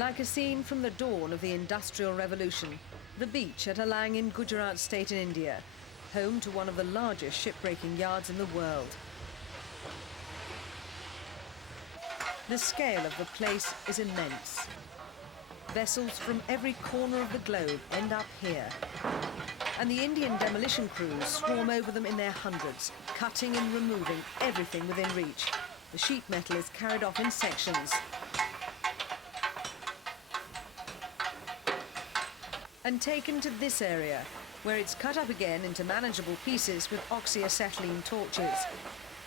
Like a scene from the dawn of the Industrial Revolution, the beach at Alang in Gujarat state in India, home to one of the largest shipbreaking yards in the world. The scale of the place is immense. Vessels from every corner of the globe end up here. And the Indian demolition crews swarm over them in their hundreds, cutting and removing everything within reach. The sheet metal is carried off in sections and taken to this area, where it's cut up again into manageable pieces with oxyacetylene torches.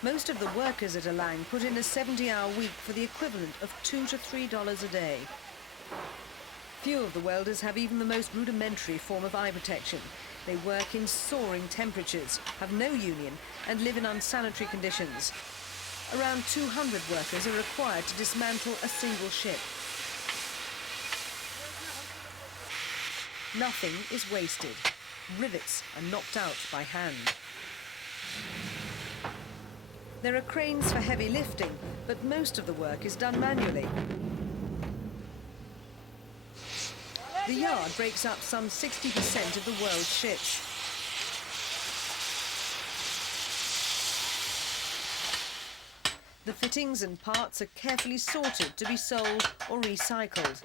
Most of the workers at Alang put in a 70-hour week for the equivalent of $2 to $3 a day. Few of the welders have even the most rudimentary form of eye protection. They work in soaring temperatures, have no union, and live in unsanitary conditions. Around 200 workers are required to dismantle a single ship. Nothing is wasted. Rivets are knocked out by hand. There are cranes for heavy lifting, but most of the work is done manually. The yard breaks up some 60% of the world's ships. The fittings and parts are carefully sorted to be sold or recycled.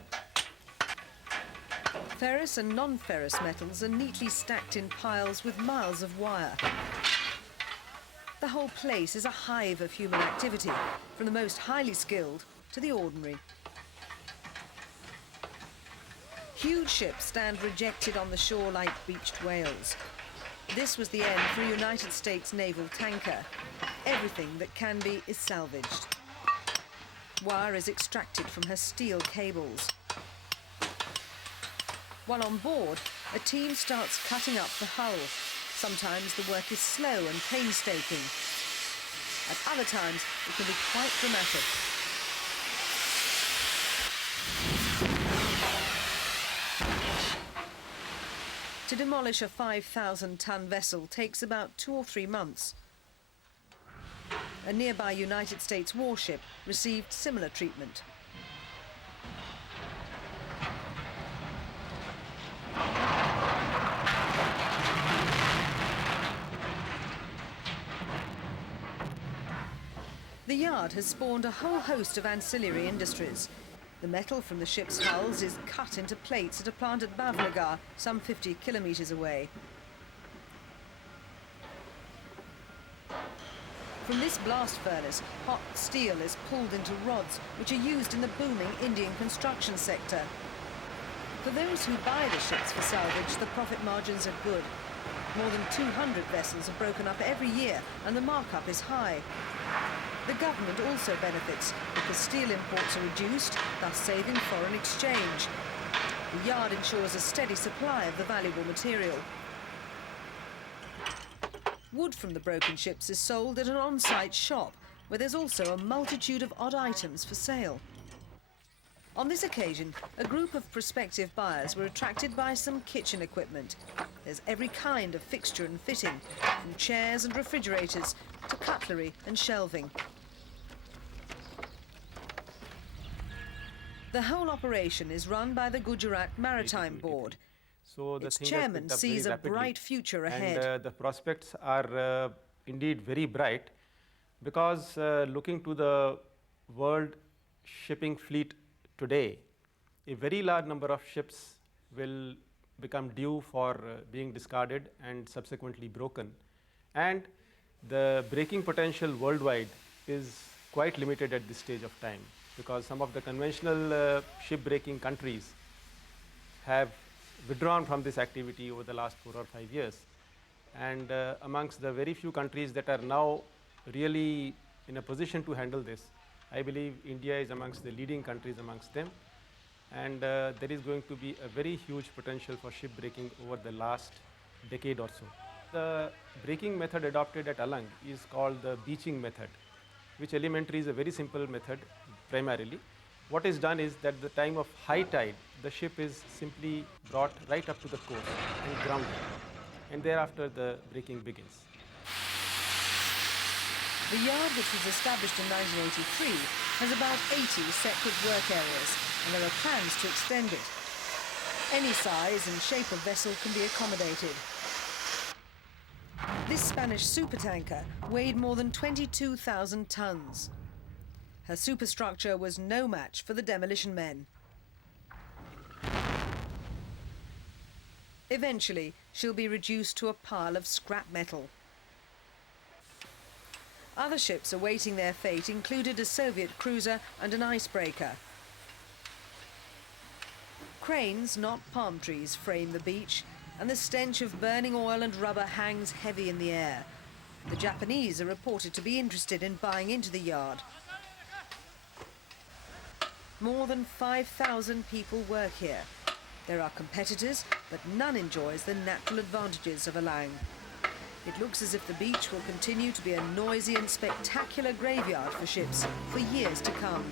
Ferrous and non-ferrous metals are neatly stacked in piles with miles of wire. The whole place is a hive of human activity, from the most highly skilled to the ordinary. Huge ships stand rejected on the shore like beached whales. This was the end for a United States naval tanker. Everything that can be is salvaged. Wire is extracted from her steel cables. While on board, a team starts cutting up the hull. Sometimes the work is slow and painstaking. At other times, it can be quite dramatic. To demolish a 5,000-ton vessel takes about 2 or 3 months. A nearby United States warship received similar treatment. The yard has spawned a whole host of ancillary industries. The metal from the ship's hulls is cut into plates at a plant at Bhavnagar, some 50 kilometres away. From this blast furnace, hot steel is pulled into rods, which are used in the booming Indian construction sector. For those who buy the ships for salvage, the profit margins are good. More than 200 vessels are broken up every year, and the markup is high. The government also benefits because steel imports are reduced, thus saving foreign exchange. The yard ensures a steady supply of the valuable material. Wood from the broken ships is sold at an on-site shop, where there's also a multitude of odd items for sale. On this occasion, a group of prospective buyers were attracted by some kitchen equipment. There's every kind of fixture and fitting, from chairs and refrigerators to cutlery and shelving. The whole operation is run by the Gujarat Maritime Board. So Its chairman sees a bright future ahead. And the prospects are indeed very bright, because looking to the world shipping fleet today, a very large number of ships will become due for being discarded and subsequently broken. And the breaking potential worldwide is quite limited at this stage of time, because some of the conventional ship-breaking countries have withdrawn from this activity over the last 4 or 5 years. And amongst the very few countries that are now really in a position to handle this, I believe India is amongst the leading countries amongst them. And there is going to be a very huge potential for ship-breaking over the last decade or so. The breaking method adopted at Alang is called the beaching method, which elementary is a very simple method primarily. What is done is that at the time of high tide, the ship is simply brought right up to the coast and grounded, and thereafter the breaking begins. The yard, which was established in 1983, has about 80 separate work areas. and there are plans to extend it. Any size and shape of vessel can be accommodated. This Spanish supertanker weighed more than 22,000 tons. Her superstructure was no match for the demolition men. Eventually, she'll be reduced to a pile of scrap metal. Other ships awaiting their fate included a Soviet cruiser and an icebreaker. Cranes, not palm trees, frame the beach, and the stench of burning oil and rubber hangs heavy in the air. The Japanese are reported to be interested in buying into the yard. More than 5,000 people work here. There are competitors, but none enjoys the natural advantages of Alang. It looks as if the beach will continue to be a noisy and spectacular graveyard for ships for years to come.